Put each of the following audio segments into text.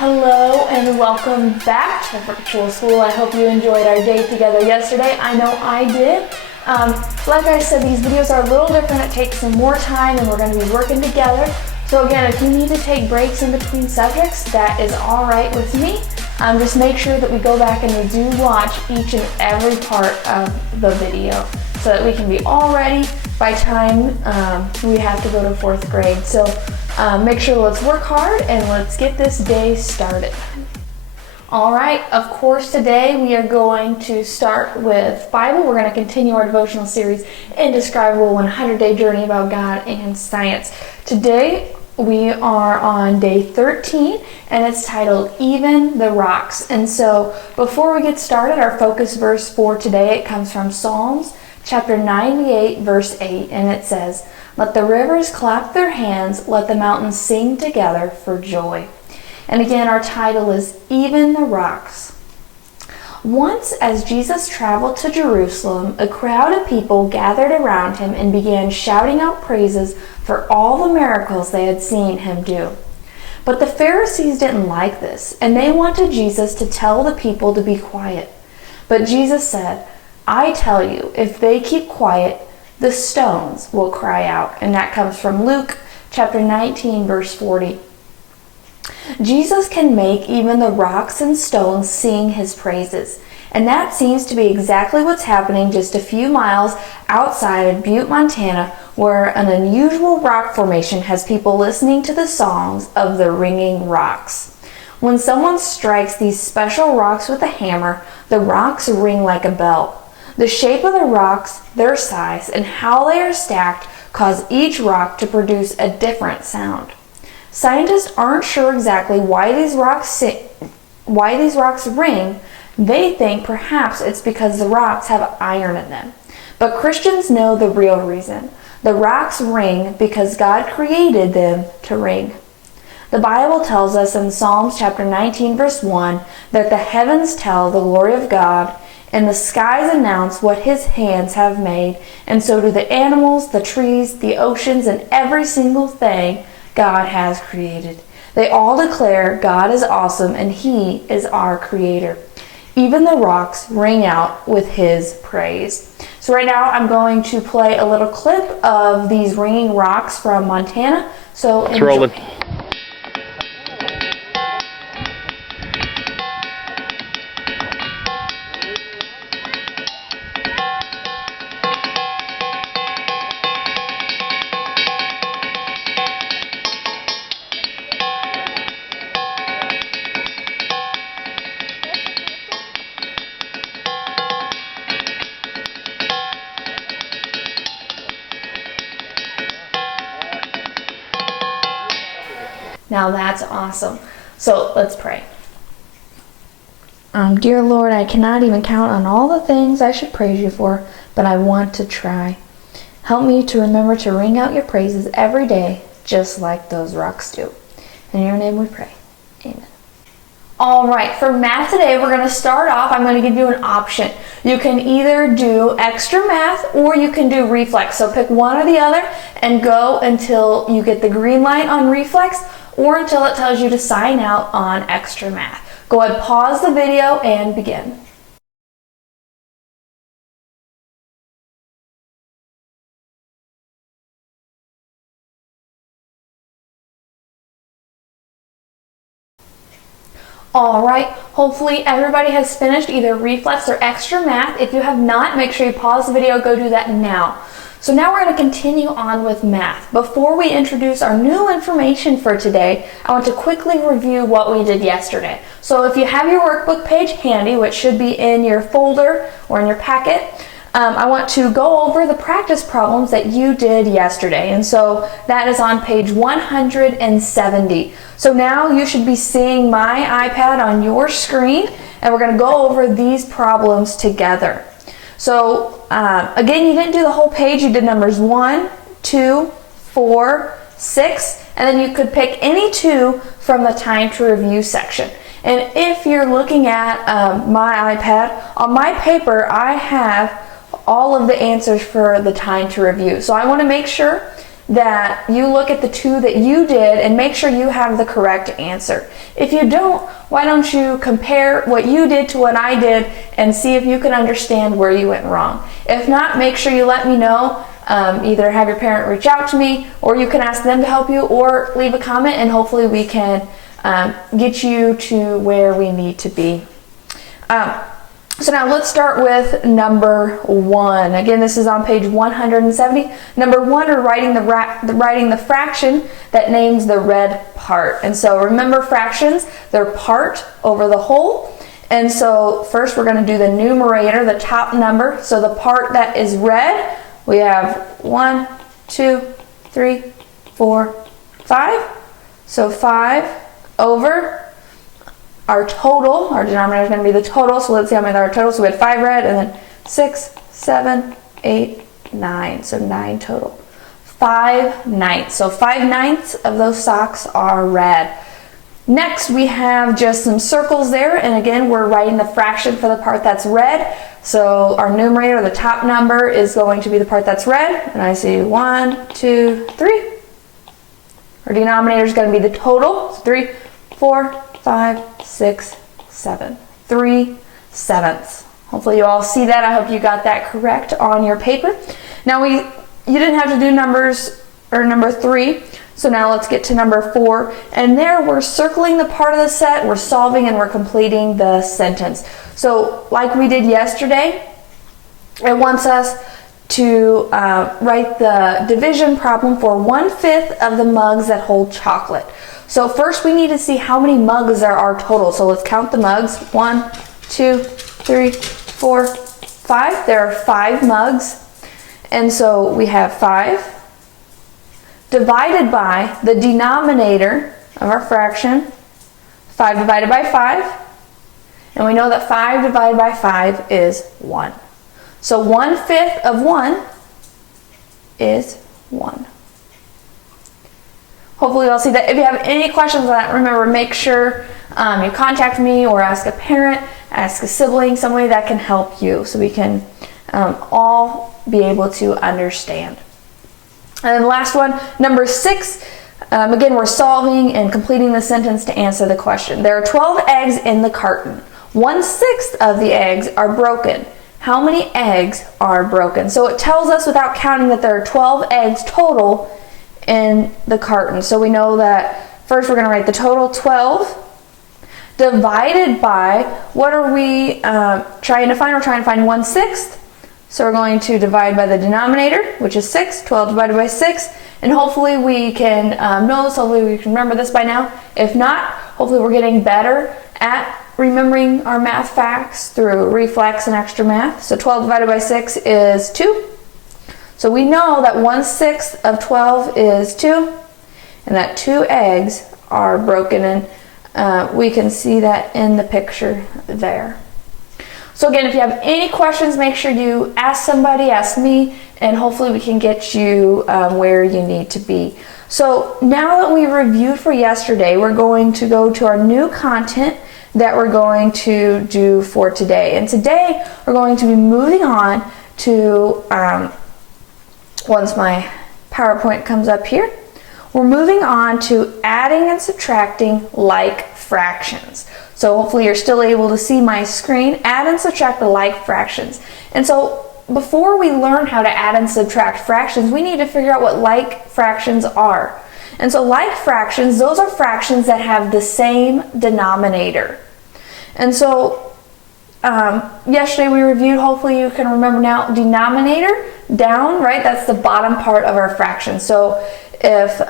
Hello and welcome back to Virtual School. I hope you enjoyed our day together yesterday. I know I did. Like I said, these videos are a little different. It takes some more time and we're going to be working together. So again, if you need to take breaks in between subjects, that is all right with me. Just make sure that we go back and we do watch each and every part of the video so that we can be all ready by time we have to go to 4th grade. So make sure let's work hard and let's get this day started. All right, of course today we are going to start with Bible. We're going to continue our devotional series, Indescribable 100-Day Journey About God and Science. Today we are on day 13 and it's titled Even the Rocks. And so before we get started, our focus verse for today, it comes from Psalms chapter 98 verse 8, and it says, "Let the rivers clap their hands, let the mountains sing together for joy." And again, our title is Even the Rocks. Once, as Jesus traveled to Jerusalem, a crowd of people gathered around him and began shouting out praises for all the miracles they had seen him do. But the Pharisees didn't like this, and they wanted Jesus to tell the people to be quiet. But Jesus said, "I tell you, if they keep quiet, the stones will cry out." And that comes from Luke chapter 19, verse 40. Jesus can make even the rocks and stones sing his praises. And that seems to be exactly what's happening just a few miles outside of Butte, Montana, where an unusual rock formation has people listening to the songs of the ringing rocks. When someone strikes these special rocks with a hammer, the rocks ring like a bell. The shape of the rocks, their size, and how they are stacked cause each rock to produce a different sound. Scientists aren't sure exactly why these rocks ring. They think perhaps it's because the rocks have iron in them. But Christians know the real reason. The rocks ring because God created them to ring. The Bible tells us in Psalms chapter 19 verse 1 that the heavens tell the glory of God and the skies announce what his hands have made, and so do the animals, the trees, the oceans, and every single thing God has created. They all declare God is awesome and he is our creator. Even the rocks ring out with his praise. So right now I'm going to play a little clip of these ringing rocks from Montana. So enjoy. Now that's awesome. So let's pray. Dear Lord, I cannot even count on all the things I should praise you for, but I want to try. Help me to remember to ring out your praises every day, just like those rocks do. In your name we pray. Amen. All right, for math today, we're going to start off. I'm going to give you an option. You can either do extra math or you can do reflex. So pick one or the other and go until you get the green light on reflex or until it tells you to sign out on extra math. Go ahead, pause the video and begin. All right, hopefully everybody has finished either reflex or extra math. If you have not, make sure you pause the video, go do that now. So now we're going to continue on with math. Before we introduce our new information for today, I want to quickly review what we did yesterday. So if you have your workbook page handy, which should be in your folder or in your packet, I want to go over the practice problems that you did yesterday. And so that is on page 170. So now you should be seeing my iPad on your screen, and we're going to go over these problems together. So again, you didn't do the whole page. You did numbers 1, 2, 4, 6, and then you could pick any two from the time to review section. And if you're looking at my iPad, on my paper I have all of the answers for the time to review. So I want to make sure that you look at the two that you did and make sure you have the correct answer. If you don't, why don't you compare what you did to what I did and see if you can understand where you went wrong. If not, make sure you let me know. Either have your parent reach out to me, or you can ask them to help you, or leave a comment, and hopefully we can get you to where we need to be. So now let's start with number 1. Again, this is on page 170. Number 1, we're writing the fraction that names the red part. And so remember, fractions, they're part over the whole. And so first we're going to do the numerator, the top number. So the part that is red, we have 1, 2, 3, 4, 5. So 5 over our total. Our denominator is going to be the total. So let's see how many are our total. So we had 5 red, and then 6, 7, 8, 9. So 9 total. 5/9. So 5/9 of those socks are red. Next, we have just some circles there. And again, we're writing the fraction for the part that's red. So our numerator, the top number, is going to be the part that's red. And I see 1, 2, 3. Our denominator is going to be the total. So 3, 4, 5, 6, 7. 3/7. Hopefully you all see that. I hope you got that correct on your paper. Now you didn't have to do number 3. So now let's get to number 4. And there we're circling the part of the set, we're solving, and we're completing the sentence. So like we did yesterday, it wants us to write the division problem for 1/5 of the mugs that hold chocolate. So first we need to see how many mugs there are total. So let's count the mugs. 1, 2, 3, 4, 5. There are 5 mugs. And so we have 5 divided by the denominator of our fraction, 5 divided by 5. And we know that 5 divided by 5 is 1. So 1/5 of 1 is 1. Hopefully you'll see that. If you have any questions on that, remember, make sure you contact me or ask a parent, ask a sibling, somebody that can help you so we can all be able to understand. And then the last one, number 6, again, we're solving and completing the sentence to answer the question. There are 12 eggs in the carton. 1/6 of the eggs are broken. How many eggs are broken? So it tells us without counting that there are 12 eggs total in the carton. So we know that first we're going to write the total, 12, divided by, what are we trying to find? We're trying to find 1/6. So we're going to divide by the denominator, which is 6, 12 divided by 6, and hopefully we can know this, hopefully we can remember this by now. If not, hopefully we're getting better at remembering our math facts through reflex and extra math. So 12 divided by 6 is 2. So we know that 1/6 of 12 is 2, and that 2 eggs are broken, and we can see that in the picture there. So again, if you have any questions, make sure you ask somebody, ask me, and hopefully we can get you where you need to be. So now that we reviewed for yesterday, we're going to go to our new content that we're going to do for today. And today we're going to be moving on to, once my PowerPoint comes up here, we're moving on to adding and subtracting like fractions. So hopefully you're still able to see my screen. Add and subtract the like fractions. And so before we learn how to add and subtract fractions, we need to figure out what like fractions are. And so like fractions, those are fractions that have the same denominator. And so yesterday we reviewed, hopefully you can remember now, denominator, down, right? That's the bottom part of our fraction. So if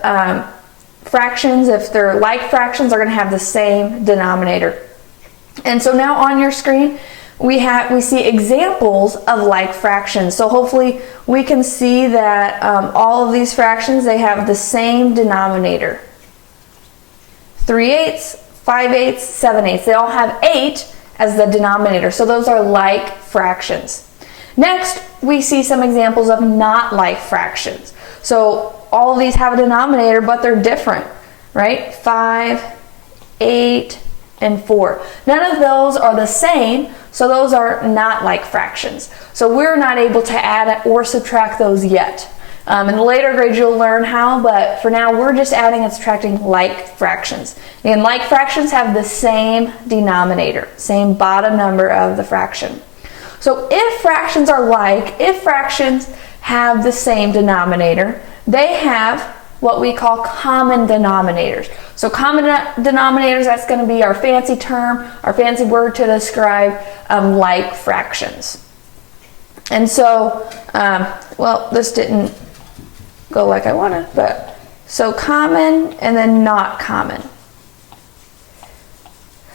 fractions, if they're like fractions, are going to have the same denominator. And so now on your screen, we see examples of like fractions. So hopefully we can see that all of these fractions, they have the same denominator. 3/8, 5/8, 7/8. They all have 8 as the denominator. So those are like fractions. Next, we see some examples of not like fractions. So all of these have a denominator, but they're different, right? 5, 8, and 4. None of those are the same, so those are not like fractions. So we're not able to add or subtract those yet. In the later grades you'll learn how, but for now we're just adding and subtracting like fractions. And like fractions have the same denominator, same bottom number of the fraction. So if fractions are like, if fractions have the same denominator, they have what we call common denominators. So common denominators, that's going to be our fancy term, our fancy word to describe like fractions. And so, well, this didn't go like I wanted, but so common and then not common.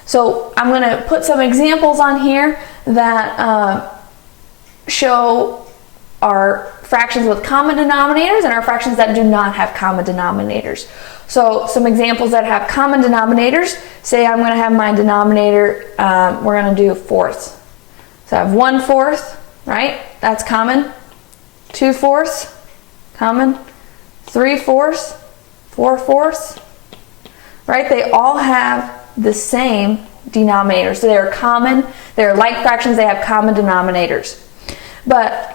So I'm going to put some examples on here that show our fractions with common denominators and our fractions that do not have common denominators. So some examples that have common denominators, say I'm going to have my denominator, we're going to do fourths. So I have 1/4, right? That's common. 2/4, common. 3/4, 4/4, right? They all have the same denominator. So they're common, they're like fractions, they have common denominators. But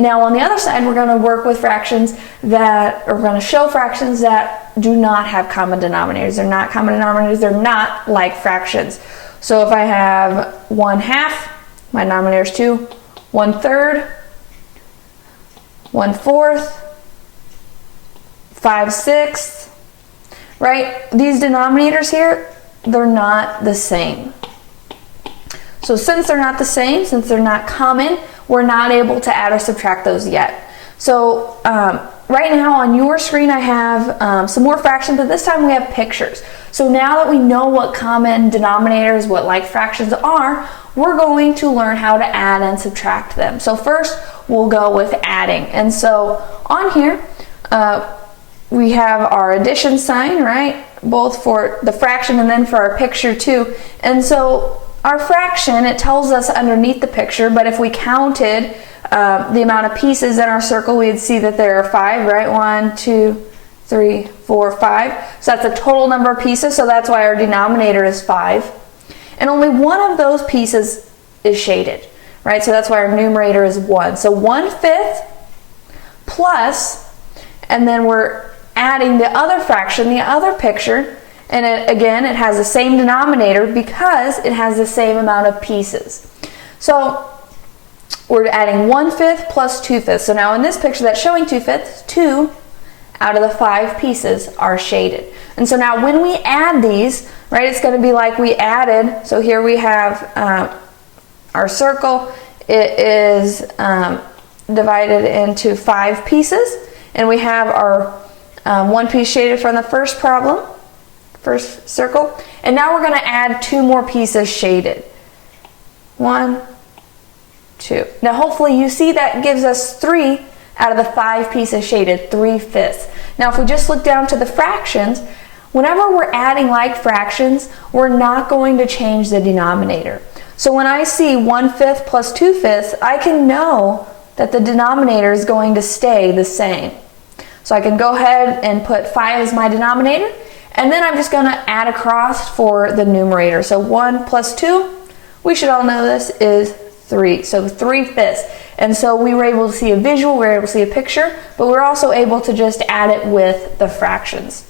now on the other side, we're going to work with fractions that, or we're going to show fractions that do not have common denominators. They're not common denominators, they're not like fractions. So if I have 1/2, my denominator is 2, 1/3, 1/4, 5/6, right? These denominators here, they're not the same. So since they're not the same, since they're not common, we're not able to add or subtract those yet. So right now on your screen I have some more fractions, but this time we have pictures. So now that we know what common denominators, what like fractions are, we're going to learn how to add and subtract them. So first we'll go with adding. And so on here we have our addition sign, right? Both for the fraction and then for our picture too. And so our fraction, it tells us underneath the picture, but if we counted the amount of pieces in our circle, we'd see that there are 5, right? 1, 2, 3, 4, 5. So that's the total number of pieces, so that's why our denominator is 5. And only one of those pieces is shaded, right? So that's why our numerator is 1. So 1/5 plus, and then we're adding the other fraction, the other picture, and again, it has the same denominator because it has the same amount of pieces. So we're adding 1/5 plus 2/5. So now in this picture that's showing 2/5, 2 out of the 5 pieces are shaded. And so now when we add these, right, it's going to be like we added, so here we have our circle. It is divided into 5 pieces, and we have our one piece shaded from the first problem, first circle, and now we're going to add 2 more pieces shaded. 1, 2. Now hopefully you see that gives us 3 out of the 5 pieces shaded, 3/5. Now if we just look down to the fractions, whenever we're adding like fractions, we're not going to change the denominator. So when I see 1/5 plus 2/5, I can know that the denominator is going to stay the same. So I can go ahead and put 5 as my denominator, and then I'm just going to add across for the numerator. So 1 plus 2, we should all know this, is 3. So 3/5. And so we were able to see a visual, we were able to see a picture, but we're also able to just add it with the fractions.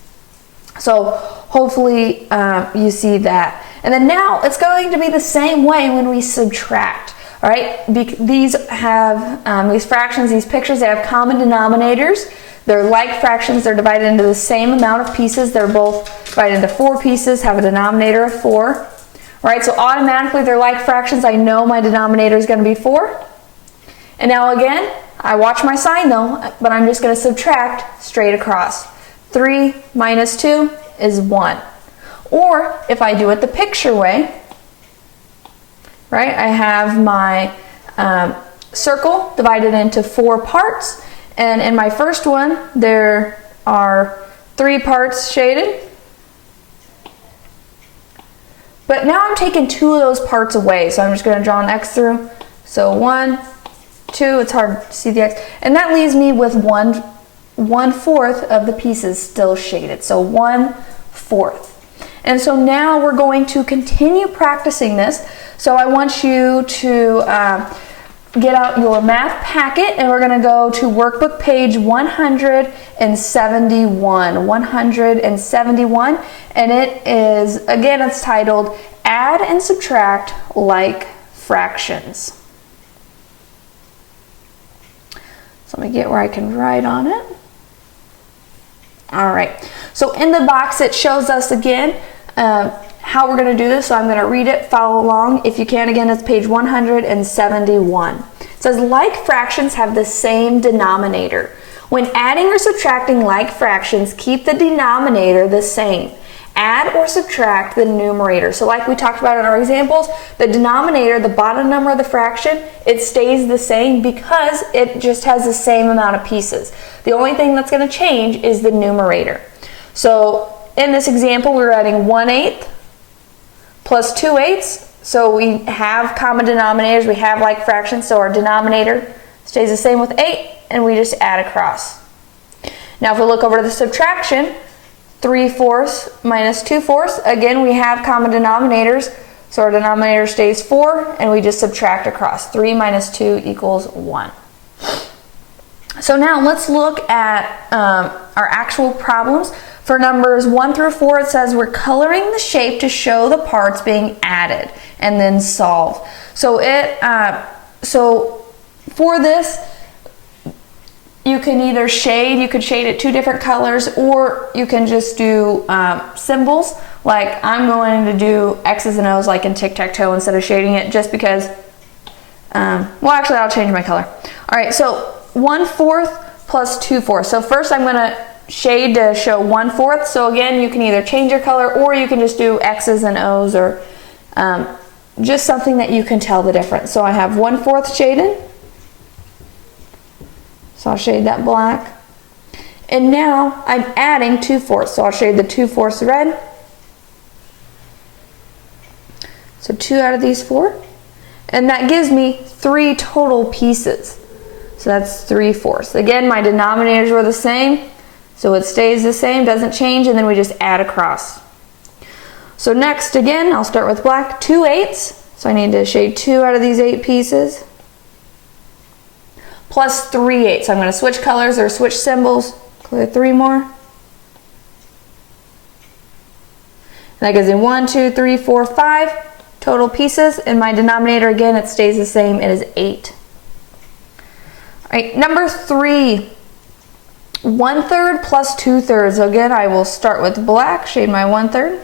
So hopefully you see that. And then now it's going to be the same way when we subtract. All right, these have these fractions, these pictures, they have common denominators. They're like fractions, they're divided into the same amount of pieces. They're both divided into 4 pieces, have a denominator of 4. Right, so automatically they're like fractions. I know my denominator is going to be 4. And now again, I watch my sign though, but I'm just going to subtract straight across. 3 minus 2 is 1. Or if I do it the picture way, right, I have my circle divided into 4 parts. And in my first one, there are 3 parts shaded. But now I'm taking 2 of those parts away. So I'm just going to draw an X through. So 1, 2, it's hard to see the X. And that leaves me with 1/4 of the pieces still shaded. So 1/4. And so now we're going to continue practicing this. So I want you to get out your math packet and we're going to go to workbook page 171. 171, and it is, again, it's titled Add and Subtract Like Fractions. So let me get where I can write on it. All right, so in the box it shows us again how we're going to do this, so I'm going to read it, follow along. If you can, again, it's page 171. It says, like fractions have the same denominator. When adding or subtracting like fractions, keep the denominator the same. Add or subtract the numerator. So like we talked about in our examples, the denominator, the bottom number of the fraction, it stays the same because it just has the same amount of pieces. The only thing that's going to change is the numerator. So in this example, we're adding 1/8 plus 2/8. So we have common denominators, we have like fractions, so our denominator stays the same with 8, and we just add across. Now if we look over to the subtraction, 3/4 minus 2/4, again we have common denominators, so our denominator stays 4, and we just subtract across. 3 minus 2 equals 1. So now let's look at our actual problems. For numbers 1 through 4, it says we're coloring the shape to show the parts being added, and then solve. So for this, you can either shade, you could shade it 2 different colors, or you can just do symbols. Like I'm going to do X's and O's like in tic-tac-toe instead of shading it, just because, well actually I'll change my color. All right, so 1/4 plus 2/4. So first I'm going to shade to show 1/4. So again, you can either change your color or you can just do X's and O's, or just something that you can tell the difference. So I have 1/4 shaded. So I'll shade that black. And now I'm adding 2/4. So I'll shade the 2/4 red. So 2 out of these 4. And that gives me 3 total pieces. So that's 3/4. Again, my denominators were the same. So it stays the same, doesn't change, and then we just add across. So next, again, I'll start with black, 2/8. So I need to shade 2 out of these 8 pieces. Plus 3/8. So I'm going to switch colors or switch symbols, clear 3 more. And that gives me 1, 2, 3, 4, 5 total pieces. And my denominator, again, it stays the same, it is 8. All right, number 3. 1/3 plus 2/3. Again, I will start with black, shade my 1/3.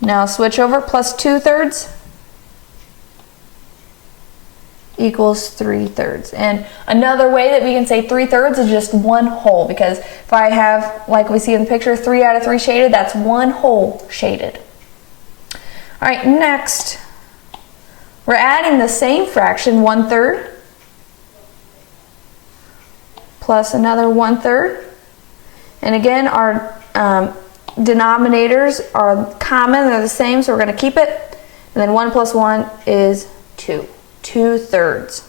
Now switch over, plus 2/3 equals 3/3. And another way that we can say 3/3 is just 1 whole, because if I have, like we see in the picture, 3 out of 3 shaded, that's 1 whole shaded. All right, next, we're adding the same fraction, 1/3. Plus another 1/3. And again, our denominators are common, they're the same, so we're going to keep it. And then 1 plus 1 is 2. 2/3.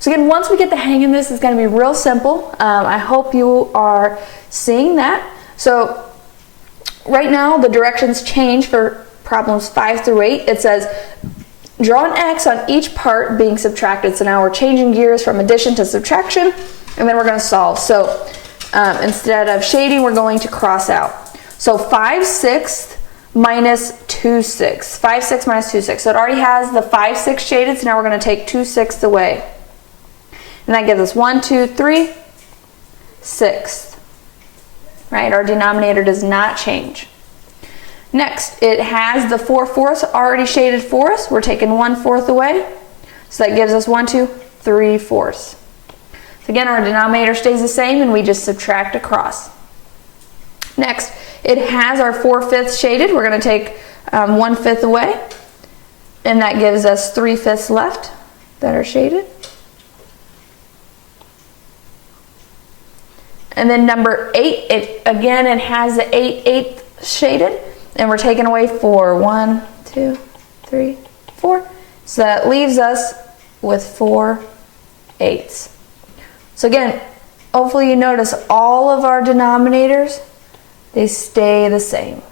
So again, once we get the hang of this, it's going to be real simple. I hope you are seeing that. So right now, the directions change for problems 5 through 8. It says, draw an X on each part being subtracted. So now we're changing gears from addition to subtraction. And then we're going to solve. So instead of shading, we're going to cross out. So 5/6 minus 2/6. 5/6 minus 2/6. So it already has the 5/6 shaded, so now we're going to take 2/6 away. And that gives us 1, 2, 3, 6. Right? Our denominator does not change. Next, it has the 4/4 already shaded for us. We're taking 1/4 away. So that gives us 1, 2, 3/4. So again, our denominator stays the same, and we just subtract across. Next, it has our 4/5 shaded. We're going to take 1/5 away, and that gives us 3/5 left that are shaded. And then number 8, it has the 8/8 shaded, and we're taking away 4. 1, 2, 3, 4. So that leaves us with 4/8. So again, hopefully you notice all of our denominators, they stay the same.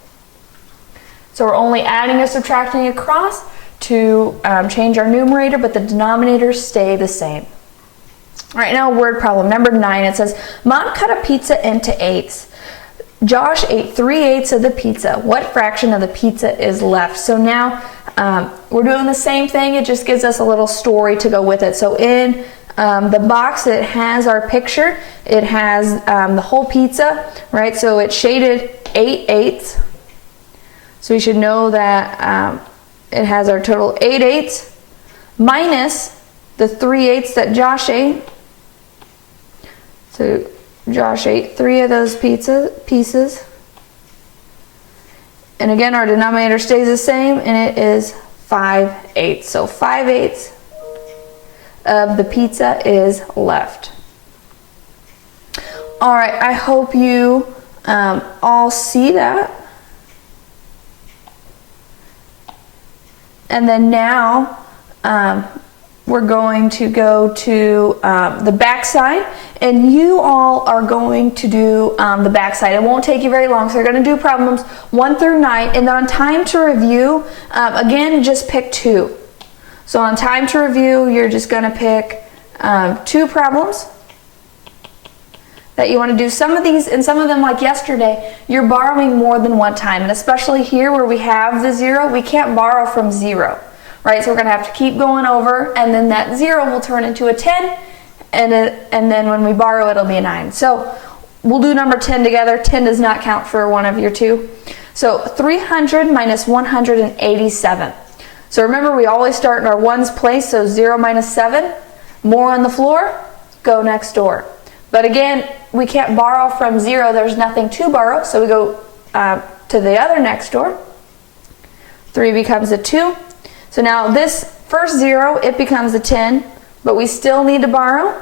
So we're only adding or subtracting across to change our numerator, but the denominators stay the same. All right, now word problem number 9. It says, Mom cut a pizza into eighths. Josh ate 3/8 of the pizza. What fraction of the pizza is left? So now we're doing the same thing. It just gives us a little story to go with it. So in the box, it has our picture. It has the whole pizza, right? So it's shaded 8/8. So we should know that it has our total 8/8 minus the 3/8 that Josh ate. So Josh ate 3 of those pizza pieces. And again, our denominator stays the same, and it is 5/8. So 5/8 of the pizza is left. All right, I hope you all see that. And then now we're going to go to the back side, and you all are going to do the back side. It won't take you very long, so you're going to do problems 1 through 9, and then on time to review, again, just pick 2. So on time to review, you're just going to pick 2 problems that you want to do. Some of these, and some of them, like yesterday, you're borrowing more than one time, and especially here where we have the 0, we can't borrow from 0. Right, so we're going to have to keep going over, and then that 0 will turn into a 10, and then when we borrow, it'll be a 9. So we'll do number 10 together. 10 does not count for one of your 2. So 300 minus 187. So remember, we always start in our ones place, so 0 minus 7. More on the floor, go next door. But again, we can't borrow from 0. There's nothing to borrow, so we go to the other next door. 3 becomes a 2. So now this first 0, it becomes a 10, but we still need to borrow.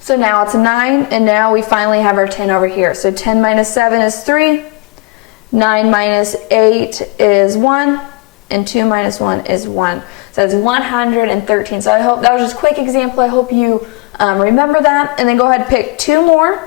So now it's a 9, and now we finally have our 10 over here. So 10 minus 7 is 3, 9 minus 8 is 1, and 2 minus 1 is 1. So it's 113. So I hope that was just a quick example. I hope you remember that, and then go ahead and pick 2 more.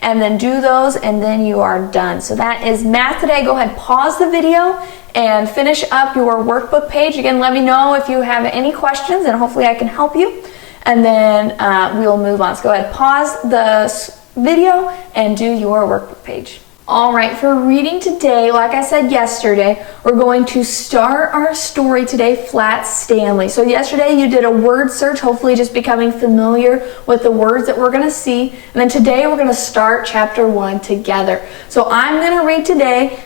And then do those, and then you are done. So that is math today. Go ahead, pause the video, and finish up your workbook page. Again, let me know if you have any questions, and hopefully I can help you. And then we'll move on. So go ahead, pause the video, and do your workbook page. All right, for reading today, like I said yesterday, we're going to start our story today, Flat Stanley. So yesterday you did a word search, hopefully just becoming familiar with the words that we're going to see. And then today we're going to start chapter 1 together. So I'm going to read today.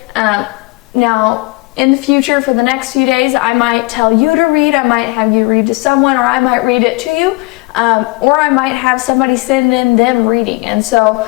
Now, in the future, for the next few days, I might tell you to read, I might have you read to someone, or I might read it to you. Or I might have somebody send in them reading. And so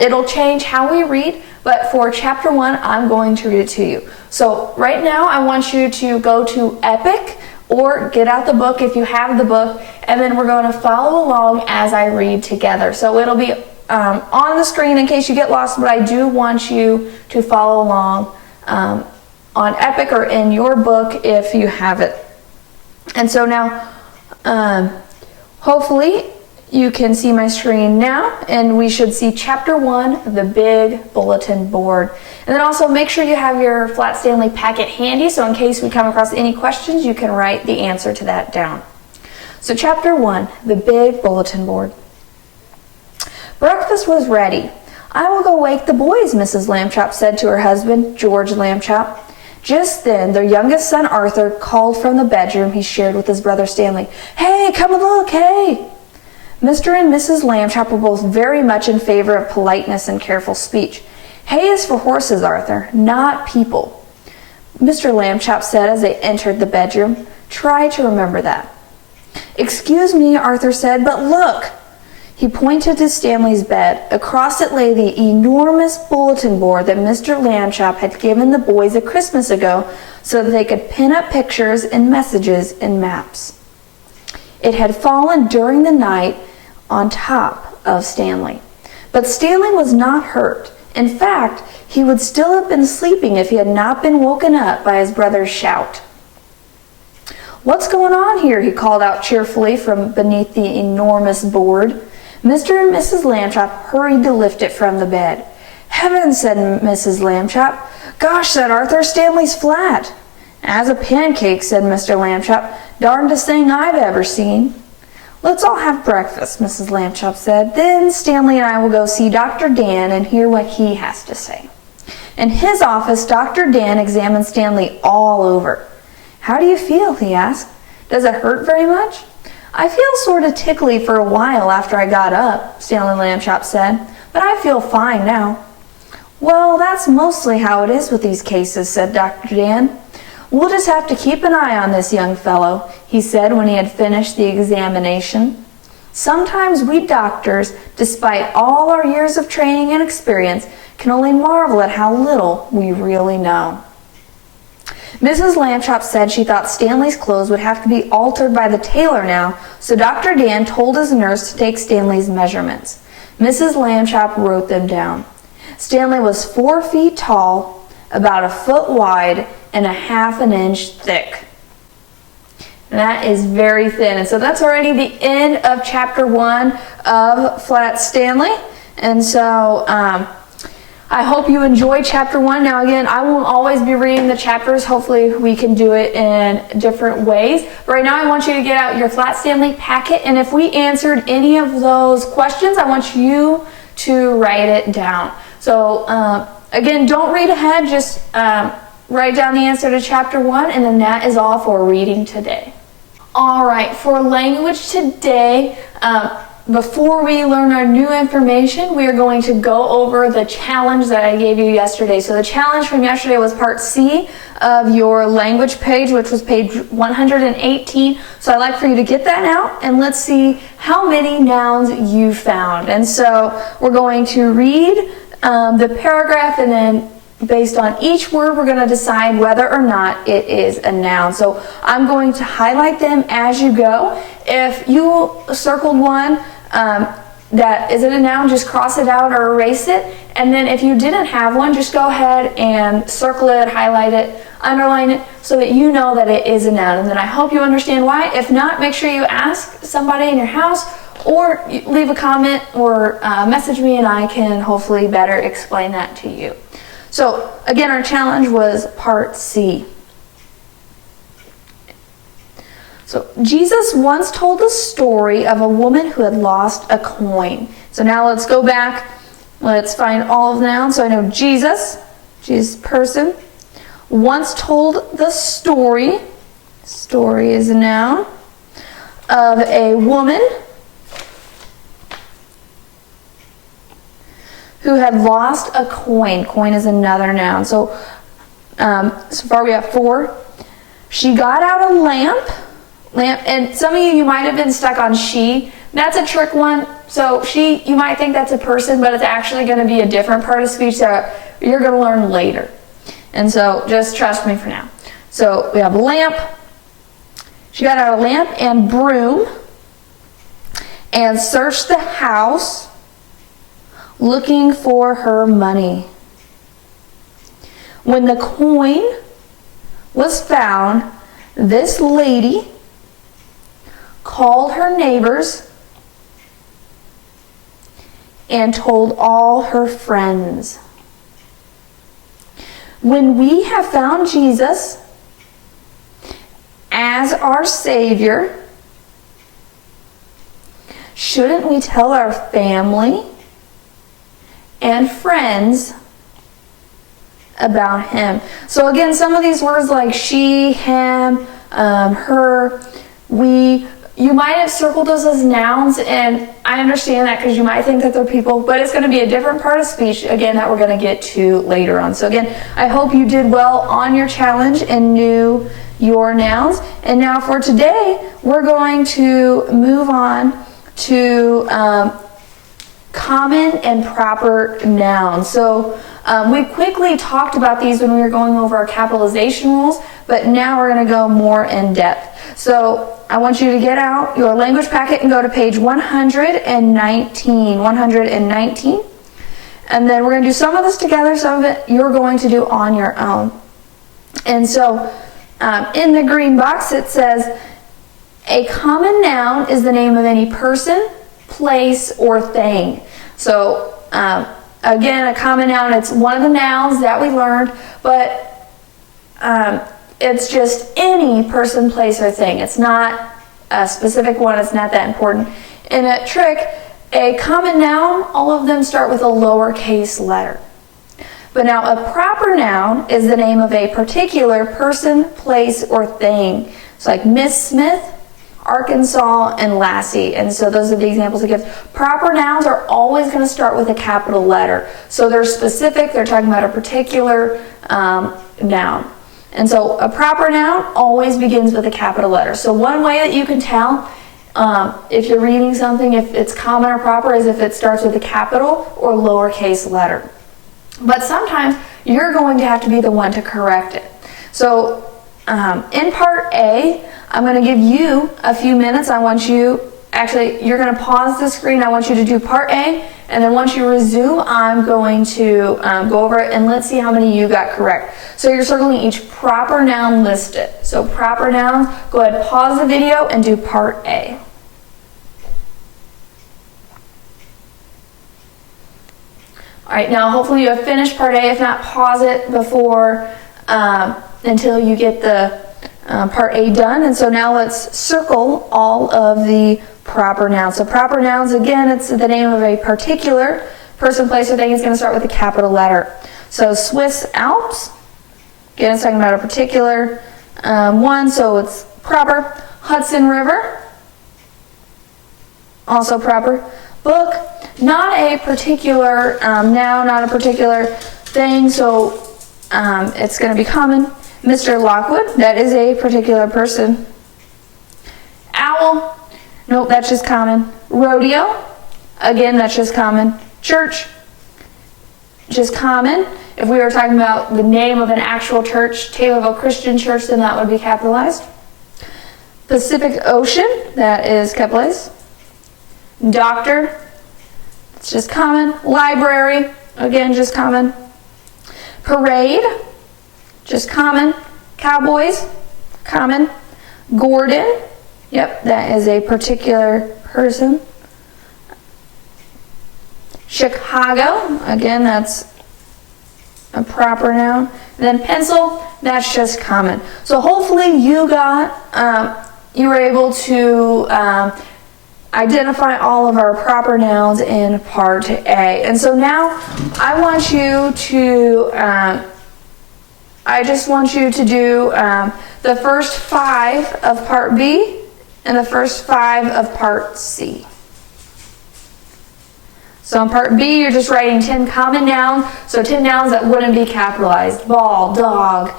it'll change how we read. But for chapter 1, I'm going to read it to you. So right now, I want you to go to Epic or get out the book if you have the book, and then we're going to follow along as I read together. So it'll be on the screen in case you get lost, but I do want you to follow along on Epic or in your book if you have it. And so now, hopefully, you can see my screen now, and we should see chapter 1, the big bulletin board. And then also make sure you have your Flat Stanley packet handy, so in case we come across any questions, you can write the answer to that down. So chapter 1, the big bulletin board. Breakfast was ready. I will go wake the boys, Mrs. Lambchop said to her husband, George Lambchop. Just then, their youngest son, Arthur, called from the bedroom he shared with his brother Stanley. Hey, come and look, hey! Mr. and Mrs. Lambchop were both very much in favor of politeness and careful speech. Hay is for horses, Arthur, not people, Mr. Lambchop said as they entered the bedroom. Try to remember that. Excuse me, Arthur said, but look! He pointed to Stanley's bed. Across it lay the enormous bulletin board that Mr. Lambchop had given the boys a Christmas ago so that they could pin up pictures and messages and maps. It had fallen during the night on top of Stanley. But Stanley was not hurt. In fact, he would still have been sleeping if he had not been woken up by his brother's shout. What's going on here? He called out cheerfully from beneath the enormous board. Mr. and Mrs. Lambchop hurried to lift it from the bed. Heavens, said Mrs. Lambchop. Gosh, said Arthur, Stanley's flat. As a pancake, said Mr. Lambchop. Darndest thing I've ever seen. Let's all have breakfast, Mrs. Lambchop said. Then Stanley and I will go see Dr. Dan and hear what he has to say. In his office, Dr. Dan examined Stanley all over. How do you feel? He asked. Does it hurt very much? I feel sort of tickly for a while after I got up, Stanley Lambchop said, but I feel fine now. Well, that's mostly how it is with these cases, said Dr. Dan. We'll just have to keep an eye on this young fellow, he said when he had finished the examination. Sometimes we doctors, despite all our years of training and experience, can only marvel at how little we really know. Mrs. Lambchop said she thought Stanley's clothes would have to be altered by the tailor now, so Dr. Dan told his nurse to take Stanley's measurements. Mrs. Lambchop wrote them down. Stanley was 4 feet tall, about a foot wide, and a half an inch thick. And that is very thin. And so that's already the end of chapter 1 of Flat Stanley. And so I hope you enjoyed chapter 1. Now again, I won't always be reading the chapters. Hopefully we can do it in different ways. But right now I want you to get out your Flat Stanley packet. And if we answered any of those questions, I want you to write it down. So again, don't read ahead. Just write down the answer to chapter 1, and then that is all for reading today. All right, for language today, before we learn our new information, we are going to go over the challenge that I gave you yesterday. So the challenge from yesterday was part C of your language page, which was page 118. So I'd like for you to get that out, and let's see how many nouns you found. And so we're going to read the paragraph, and then based on each word, we're going to decide whether or not it is a noun. So I'm going to highlight them as you go. If you circled one that isn't a noun, just cross it out or erase it. And then if you didn't have one, just go ahead and circle it, highlight it, underline it, so that you know that it is a noun. And then I hope you understand why. If not, make sure you ask somebody in your house, or leave a comment or message me, and I can hopefully better explain that to you. So again, our challenge was part C. So Jesus once told the story of a woman who had lost a coin. So now let's go back. Let's find all of the nouns. So I know Jesus person, once told the story is a noun, of a woman who had lost a coin. Coin is another noun. So so far we have 4. She got out a lamp, and some of you might have been stuck on she. That's a trick one. So she, you might think that's a person, but it's actually going to be a different part of speech that you're going to learn later. And so just trust me for now. So we have lamp. She got out a lamp and broom and searched the house looking for her money. When the coin was found, this lady called her neighbors and told all her friends. When we have found Jesus as our Savior, shouldn't we tell our family and friends about him? So again, some of these words like she, him, her, we, you might have circled those as nouns, and I understand that because you might think that they're people, but it's going to be a different part of speech, again, that we're going to get to later on. So again, I hope you did well on your challenge and knew your nouns. And now for today, we're going to move on to common and proper nouns. So we quickly talked about these when we were going over our capitalization rules, but now we're going to go more in depth. So I want you to get out your language packet and go to page 119. 119. And then we're going to do some of this together, some of it you're going to do on your own. And so in the green box it says, a common noun is the name of any person, place, or thing. So again, a common noun, it's one of the nouns that we learned, but it's just any person, place, or thing. It's not a specific one. It's not that important. In a trick, a common noun, all of them start with a lowercase letter. But now a proper noun is the name of a particular person, place, or thing. It's like Miss Smith, Arkansas, and Lassie. And so those are the examples it gives. Proper nouns are always going to start with a capital letter. So they're specific. They're talking about a particular noun. And so a proper noun always begins with a capital letter. So one way that you can tell if you're reading something, if it's common or proper, is if it starts with a capital or lowercase letter. But sometimes you're going to have to be the one to correct it. So in part A, I'm going to give you a few minutes. I want you, actually, you're going to pause the screen. I want you to do part A, and then once you resume, I'm going to go over it, and let's see how many you got correct. So you're circling each proper noun listed. So proper nouns, go ahead, pause the video, and do part A. All right, now hopefully you have finished part A. If not, pause it before until you get the part A done. And so now let's circle all of the proper nouns. So proper nouns, again, it's the name of a particular person, place, or thing. It's going to start with a capital letter. So Swiss Alps, again, it's talking about a particular one, so it's proper. Hudson River, also proper. Book, not a particular noun, not a particular thing, so it's going to be common. Mr. Lockwood, that is a particular person. Owl, nope, that's just common. Rodeo, again, that's just common. Church, just common. If we were talking about the name of an actual church, Taylorville Christian Church, then that would be capitalized. Pacific Ocean, that is capitalized. Doctor, it's just common. Library, again, just common. Parade, just common. Cowboys, common. Gordon, yep, that is a particular person. Chicago, again, that's a proper noun. And then pencil, that's just common. So hopefully you were able to identify all of our proper nouns in part A. And so now I want you to, I just want you to do the first 5 of part B and the first 5 of part C. So in part B, you're just writing 10 common nouns, so 10 nouns that wouldn't be capitalized. Ball, dog,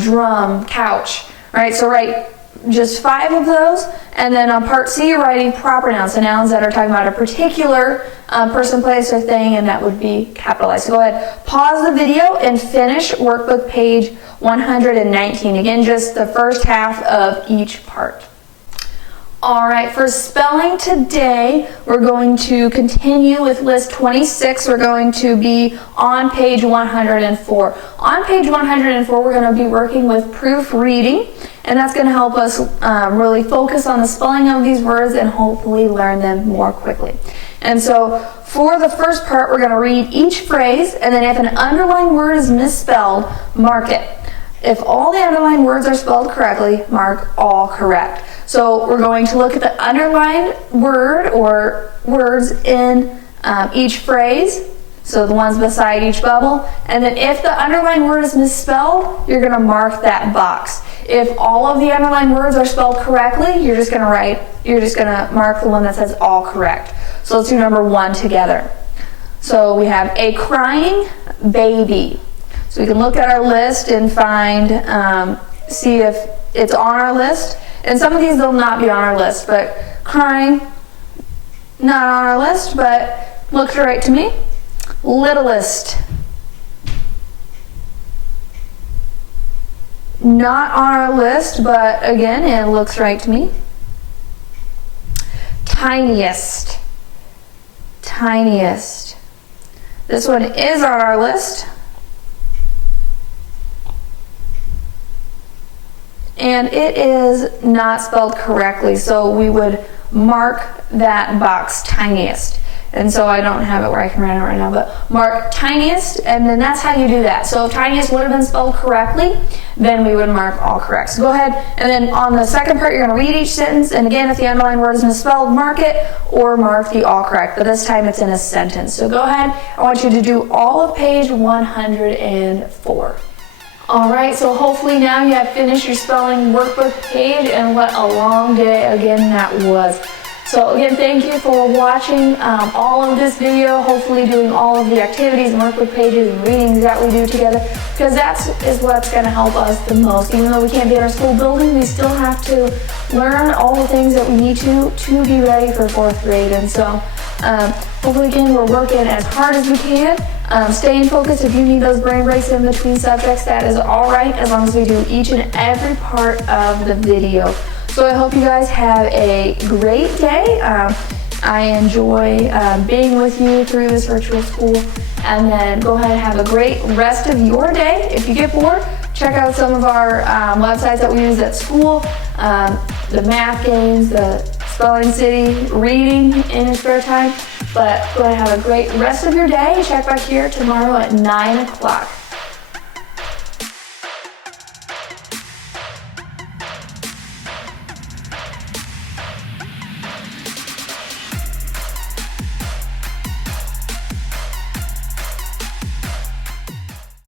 drum, couch, right? So write just 5 of those, and then on part C, you're writing proper nouns, so nouns that are talking about a particular person, place, or thing, and that would be capitalized. So go ahead, pause the video, and finish workbook page 119. Again, just the first half of each part. All right, for spelling today, we're going to continue with list 26. We're going to be on page 104. On page 104, we're going to be working with proofreading, and that's going to help us really focus on the spelling of these words and hopefully learn them more quickly. And so for the first part, we're going to read each phrase, and then if an underlined word is misspelled, mark it. If all the underlined words are spelled correctly, mark all correct. So we're going to look at the underlined word or words in each phrase, so the ones beside each bubble, and then if the underlined word is misspelled, you're going to mark that box. If all of the underlined words are spelled correctly, you're just going to mark the one that says all correct. So let's do number 1 together. So we have a crying baby. So we can look at our list and find, see if it's on our list. And some of these will not be on our list, but crying, not on our list, but looks right to me. Littlest, not on our list, but again, it looks right to me. Tiniest, tiniest. This one is on our list. And it is not spelled correctly, so we would mark that box, tiniest. And so I don't have it where I can write it right now, but mark tiniest, and then that's how you do that. So if tiniest would have been spelled correctly, then we would mark all correct. So go ahead, and then on the second part, you're going to read each sentence, and again, if the underlined word is misspelled, mark it, or mark the all correct, but this time it's in a sentence. So go ahead, I want you to do all of page 104. All right, so hopefully now you have finished your spelling workbook page, and what a long day again that was. So again, thank you for watching all of this video, hopefully doing all of the activities and workbook pages and readings that we do together, because that is what's going to help us the most. Even though we can't be in our school building, we still have to learn all the things that we need to be ready for 4th grade. And so hopefully again, we're working as hard as we can. Staying focused. If you need those brain breaks in between subjects, that is all right, as long as we do each and every part of the video. So I hope you guys have a great day. I enjoy being with you through this virtual school. And then go ahead and have a great rest of your day. If you get bored, check out some of our websites that we use at school. The math games, the Spelling City, reading in your spare time. But go ahead and have a great rest of your day. Check back here tomorrow at 9 o'clock.